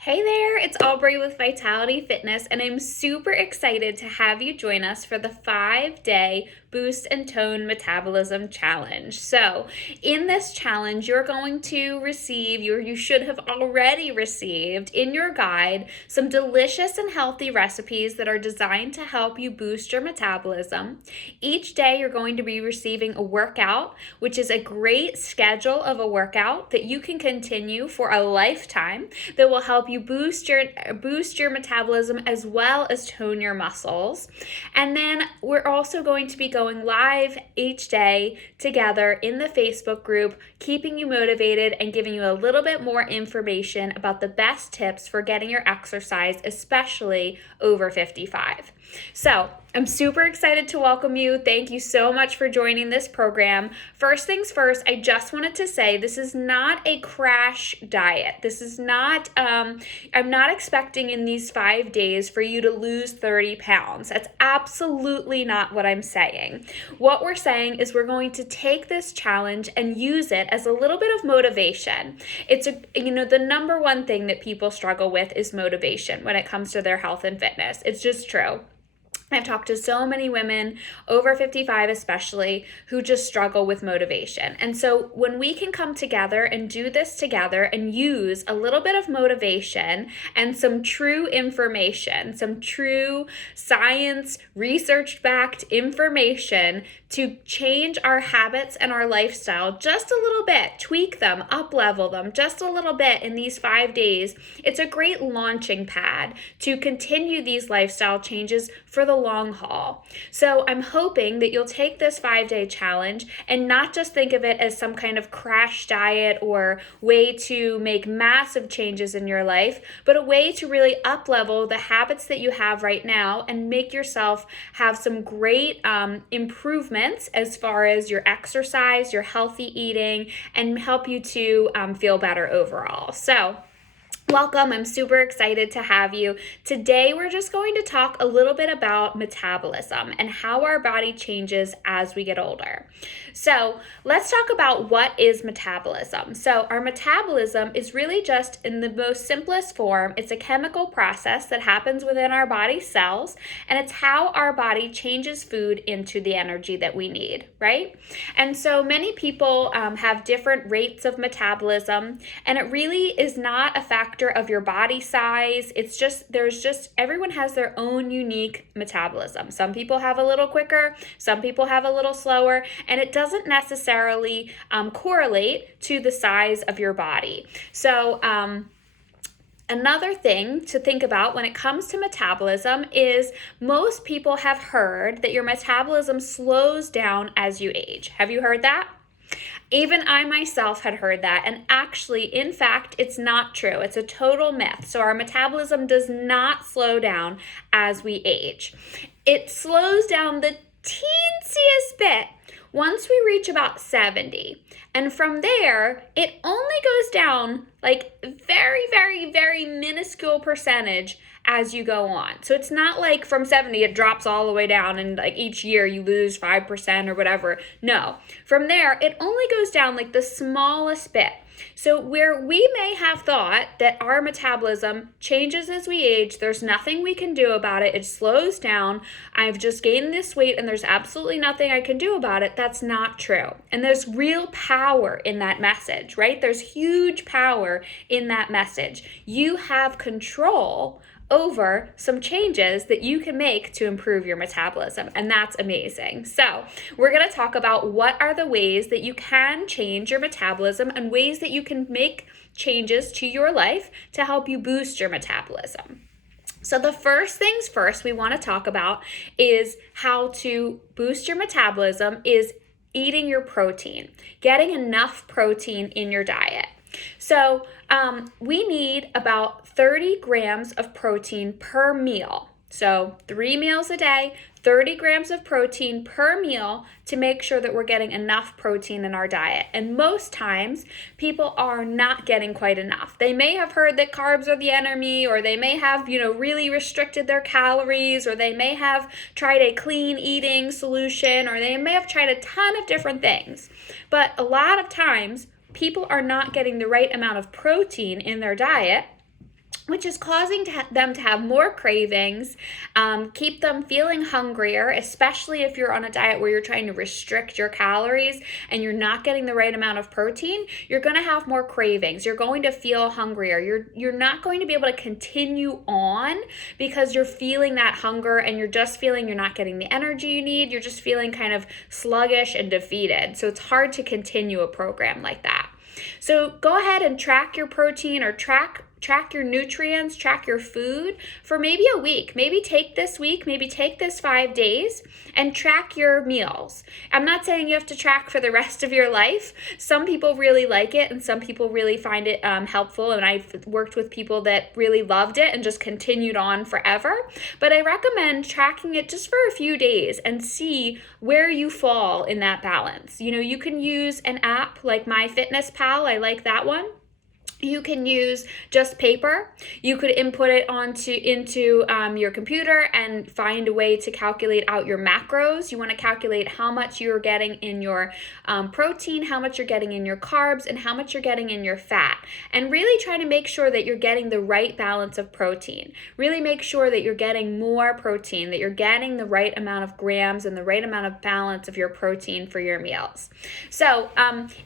Hey there, it's Aubrey with Vitality Fitness, and I'm super excited to have you join us for the 5-day Boost and Tone Metabolism Challenge. So, in this challenge, you're going to receive, you should have already received in your guide, some delicious and healthy recipes that are designed to help you boost your metabolism. Each day, you're going to be receiving a workout, which is a great schedule of a workout that you can continue for a lifetime that will help you boost your metabolism as well as tone your muscles. And then we're also going to be going live each day together in the Facebook group, keeping you motivated and giving you a little bit more information about the best tips for getting your exercise, especially over 55. So I'm super excited to welcome you. Thank you so much for joining this program. First things first, I just wanted to say this is not a crash diet. This is not, I'm not expecting in these 5 days for you to lose 30 pounds. That's absolutely not what I'm saying. What we're saying is we're going to take this challenge and use it as a little bit of motivation. The number one thing that people struggle with is motivation when it comes to their health and fitness. It's just true. I've talked to so many women, over 55 especially, who just struggle with motivation. And so when we can come together and do this together and use a little bit of motivation and some true information, some true science, research-backed information to change our habits and our lifestyle just a little bit, tweak them, up-level them just a little bit in these 5 days, it's a great launching pad to continue these lifestyle changes for the long haul. So I'm hoping that you'll take this 5-day challenge and not just think of it as some kind of crash diet or way to make massive changes in your life, but a way to really up-level the habits that you have right now and make yourself have some great improvements as far as your exercise, your healthy eating, and help you to feel better overall. So welcome. I'm super excited to have you. Today, we're just going to talk a little bit about metabolism and how our body changes as we get older. So let's talk about what is metabolism. So our metabolism is really just, in the most simplest form, it's a chemical process that happens within our body cells, and it's how our body changes food into the energy that we need, right? And so many people have different rates of metabolism, and it really is not a factor of your body size. Everyone has their own unique metabolism. Some people have a little quicker, some people have a little slower, and it doesn't necessarily correlate to the size of your body. So another thing to think about when it comes to metabolism is most people have heard that your metabolism slows down as you age. Have you heard that? Even I myself had heard that, and actually, in fact, it's not true. It's a total myth. So our metabolism does not slow down as we age. It slows down the teensiest bit once we reach about 70. And from there, it only goes down like very, very, very minuscule percentage as you go on. So it's not like from 70 it drops all the way down and like each year you lose 5% or whatever. No, from there it only goes down like the smallest bit. So where we may have thought that our metabolism changes as we age, there's nothing we can do about it, it slows down, I've just gained this weight and there's absolutely nothing I can do about it, that's not true. And there's real power in that message, right? There's huge power in that message. You have control over some changes that you can make to improve your metabolism, and that's amazing. So we're going to talk about what are the ways that you can change your metabolism and ways that you can make changes to your life to help you boost your metabolism. So the first things first we want to talk about is how to boost your metabolism is eating your protein, getting enough protein in your diet. So we need about 30 grams of protein per meal. So 3 meals a day, 30 grams of protein per meal to make sure that we're getting enough protein in our diet. And most times, people are not getting quite enough. They may have heard that carbs are the enemy, or they may have, really restricted their calories, or they may have tried a clean eating solution, or they may have tried a ton of different things. But a lot of times, people are not getting the right amount of protein in their diet, which is causing them to have more cravings, keep them feeling hungrier, especially if you're on a diet where you're trying to restrict your calories and you're not getting the right amount of protein. You're going to have more cravings. You're going to feel hungrier. You're not going to be able to continue on because you're feeling that hunger and you're just feeling you're not getting the energy you need. You're just feeling kind of sluggish and defeated. So it's hard to continue a program like that. So go ahead and track your protein or track your nutrients, track your food for maybe a week. Maybe take this week, maybe take this 5 days and track your meals. I'm not saying you have to track for the rest of your life. Some people really like it and some people really find it helpful. And I've worked with people that really loved it and just continued on forever. But I recommend tracking it just for a few days and see where you fall in that balance. You can use an app like MyFitnessPal. I like that one. You can use just paper. You could input it into your computer and find a way to calculate out your macros. You want to calculate how much you're getting in your protein, how much you're getting in your carbs, and how much you're getting in your fat. And really try to make sure that you're getting the right balance of protein. Really make sure that you're getting more protein, that you're getting the right amount of grams and the right amount of balance of your protein for your meals. So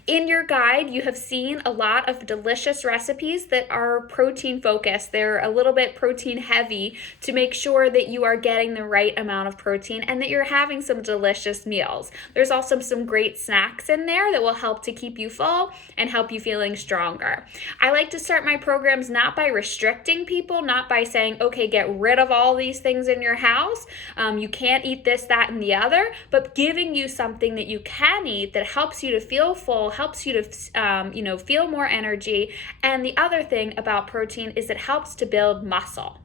in your guide, you have seen a lot of delicious recipes that are protein focused. They're a little bit protein heavy to make sure that you are getting the right amount of protein and that you're having some delicious meals. There's also some great snacks in there that will help to keep you full and help you feeling stronger. I like to start my programs not by restricting people, not by saying, okay, get rid of all these things in your house. You can't eat this, that, and the other, but giving you something that you can eat that helps you to feel full, helps you to feel more energy. And the other thing about protein is it helps to build muscle.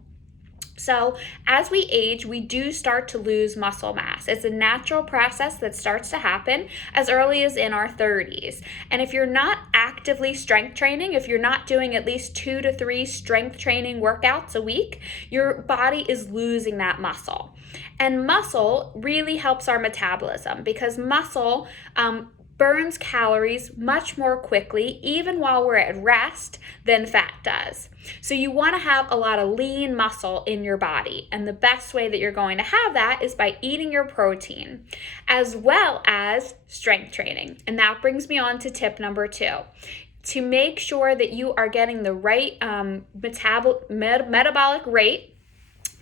So as we age, we do start to lose muscle mass. It's a natural process that starts to happen as early as in our 30s. And if you're not actively strength training, if you're not doing at least 2 to 3 strength training workouts a week, your body is losing that muscle. And muscle really helps our metabolism because muscle burns calories much more quickly, even while we're at rest, than fat does. So you want to have a lot of lean muscle in your body. And the best way that you're going to have that is by eating your protein, as well as strength training. And that brings me on to tip number 2. To make sure that you are getting the right metabolic rate,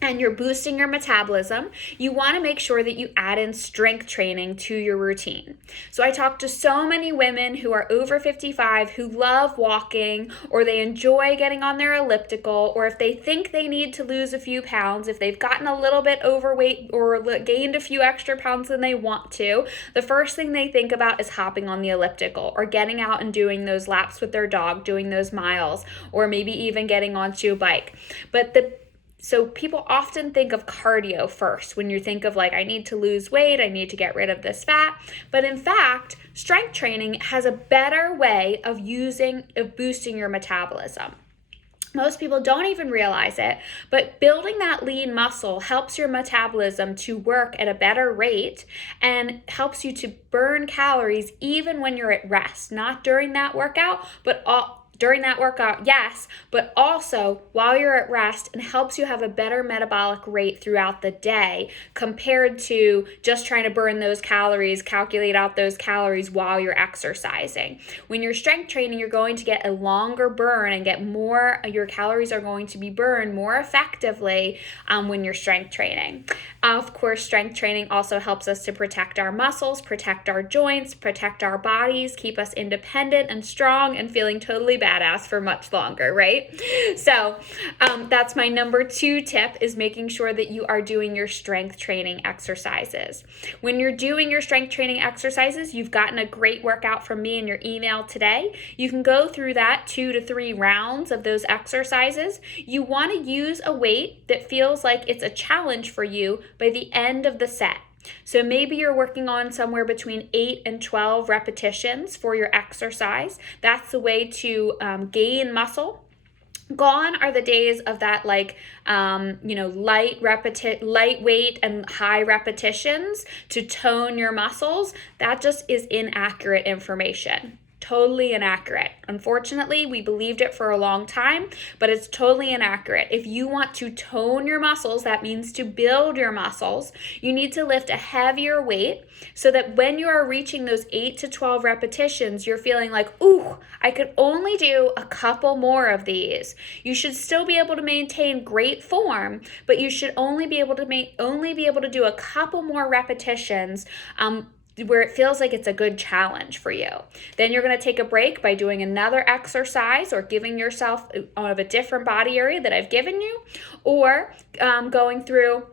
and you're boosting your metabolism, you want to make sure that you add in strength training to your routine. So I talk to so many women who are over 55 who love walking, or they enjoy getting on their elliptical, or if they think they need to lose a few pounds, if they've gotten a little bit overweight or gained a few extra pounds than they want to, the first thing they think about is hopping on the elliptical or getting out and doing those laps with their dog, doing those miles, or maybe even getting onto a bike. So people often think of cardio first when you think of like, I need to lose weight, I need to get rid of this fat. But in fact, strength training has a better way of boosting your metabolism. Most people don't even realize it, but building that lean muscle helps your metabolism to work at a better rate and helps you to burn calories even when you're at rest, not during that workout, during that workout, yes, but also while you're at rest, and helps you have a better metabolic rate throughout the day compared to just trying to burn those calories, calculate out those calories while you're exercising. When you're strength training, you're going to get a longer burn and get more, your calories are going to be burned more effectively when you're strength training. Of course, strength training also helps us to protect our muscles, protect our joints, protect our bodies, keep us independent and strong and feeling totally badass for much longer, right? So that's my number 2 tip, is making sure that you are doing your strength training exercises. When you're doing your strength training exercises, you've gotten a great workout from me in your email today. You can go through that 2 to 3 rounds of those exercises. You want to use a weight that feels like it's a challenge for you by the end of the set. So maybe you're working on somewhere between 8 and 12 repetitions for your exercise. That's the way to gain muscle. Gone are the days of that lightweight and high repetitions to tone your muscles. That just is inaccurate information. totally inaccurate. Unfortunately, we believed it for a long time, but it's totally inaccurate. If you want to tone your muscles, that means to build your muscles, you need to lift a heavier weight so that when you are reaching those 8 to 12 repetitions, you're feeling like, ooh, I could only do a couple more of these. You should still be able to maintain great form, but you should only be able to do a couple more repetitions where it feels like it's a good challenge for you. Then you're going to take a break by doing another exercise or giving yourself of a different body area that I've given you, or going through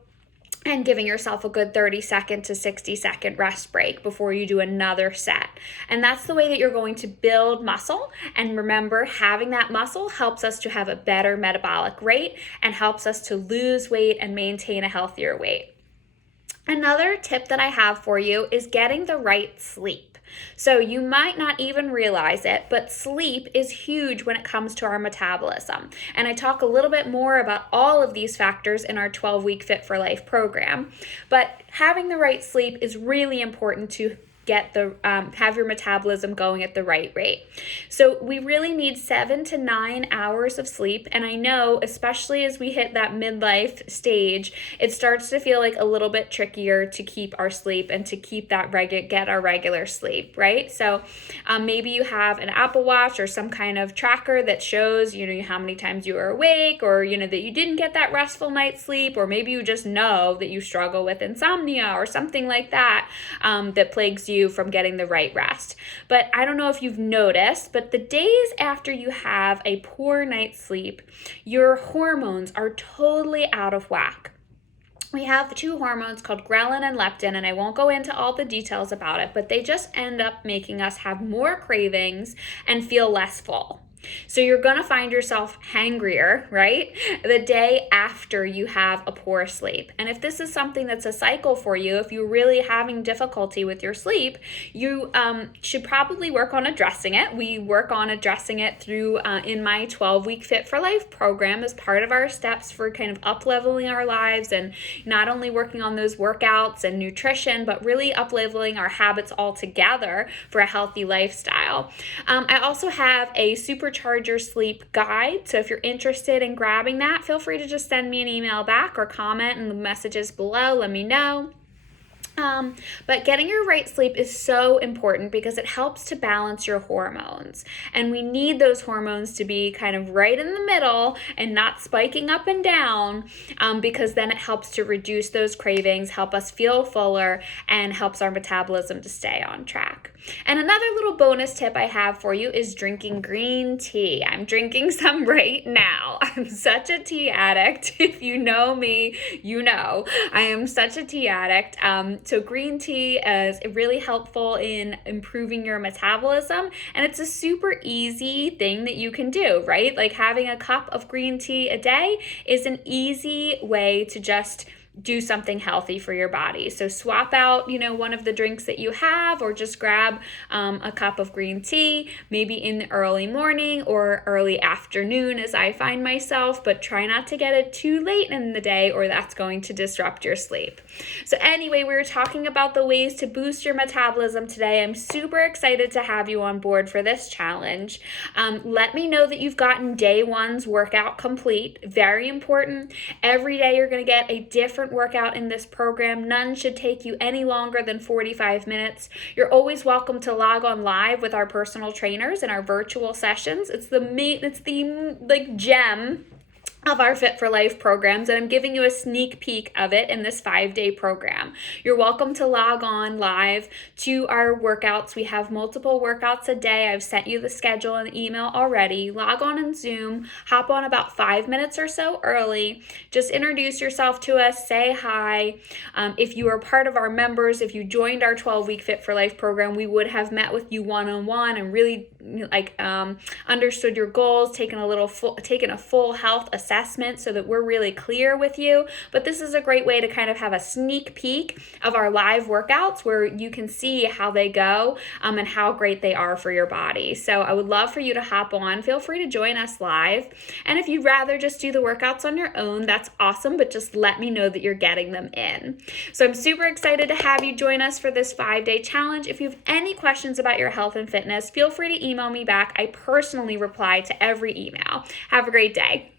and giving yourself a good 30-second to 60-second rest break before you do another set. And that's the way that you're going to build muscle. And remember, having that muscle helps us to have a better metabolic rate and helps us to lose weight and maintain a healthier weight. Another tip that I have for you is getting the right sleep. So you might not even realize it, but sleep is huge when it comes to our metabolism. And I talk a little bit more about all of these factors in our 12-week Fit for Life program. But having the right sleep is really important to have your metabolism going at the right rate. So we really need 7 to 9 hours of sleep. And I know, especially as we hit that midlife stage, it starts to feel like a little bit trickier to keep our sleep and to keep that get our regular sleep, right? So maybe you have an Apple Watch or some kind of tracker that shows, how many times you are awake, or, that you didn't get that restful night's sleep, or maybe you just know that you struggle with insomnia or something like that, that plagues you from getting the right rest. But I don't know if you've noticed, but the days after you have a poor night's sleep, your hormones are totally out of whack. We have 2 hormones called ghrelin and leptin, and I won't go into all the details about it, but they just end up making us have more cravings and feel less full. So you're going to find yourself hangrier, right? The day after you have a poor sleep. And if this is something that's a cycle for you, if you're really having difficulty with your sleep, you should probably work on addressing it. We work on addressing it through in my 12-week Fit for Life program as part of our steps for kind of up-leveling our lives, and not only working on those workouts and nutrition, but really up-leveling our habits altogether for a healthy lifestyle. I also have a supercharger sleep guide. So if you're interested in grabbing that, feel free to just send me an email back or comment in the messages below. Let me know. But getting your right sleep is so important because it helps to balance your hormones. And we need those hormones to be kind of right in the middle and not spiking up and down, because then it helps to reduce those cravings, help us feel fuller, and helps our metabolism to stay on track. And another little bonus tip I have for you is drinking green tea. I'm drinking some right now. I'm such a tea addict. If you know me, you know I am such a tea addict. So green tea is really helpful in improving your metabolism, and it's a super easy thing that you can do, right? Like having a cup of green tea a day is an easy way to just do something healthy for your body. So swap out, one of the drinks that you have, or just grab a cup of green tea, maybe in the early morning or early afternoon as I find myself, but try not to get it too late in the day or that's going to disrupt your sleep. So anyway, we were talking about the ways to boost your metabolism today. I'm super excited to have you on board for this challenge. Let me know that you've gotten day 1's workout complete. Very important. Every day you're going to get a different workout in this program. None should take you any longer than 45 minutes. You're always welcome to log on live with our personal trainers in our virtual sessions. It's the gem of our Fit for Life programs, and I'm giving you a sneak peek of it in this 5-day program. You're welcome to log on live to our workouts. We have multiple workouts a day. I've sent you the schedule and email already. Log on in Zoom, hop on about 5 minutes or so early. Just introduce yourself to us, say hi. If you are part of our members, if you joined our 12-week Fit for Life program, we would have met with you one-on-one and really understood your goals, taken a full health assessment assessment so that we're really clear with you. But this is a great way to kind of have a sneak peek of our live workouts where you can see how they go and how great they are for your body. So I would love for you to hop on. Feel free to join us live. And if you'd rather just do the workouts on your own, that's awesome, but just let me know that you're getting them in. So I'm super excited to have you join us for this 5-day challenge. If you have any questions about your health and fitness, feel free to email me back. I personally reply to every email. Have a great day.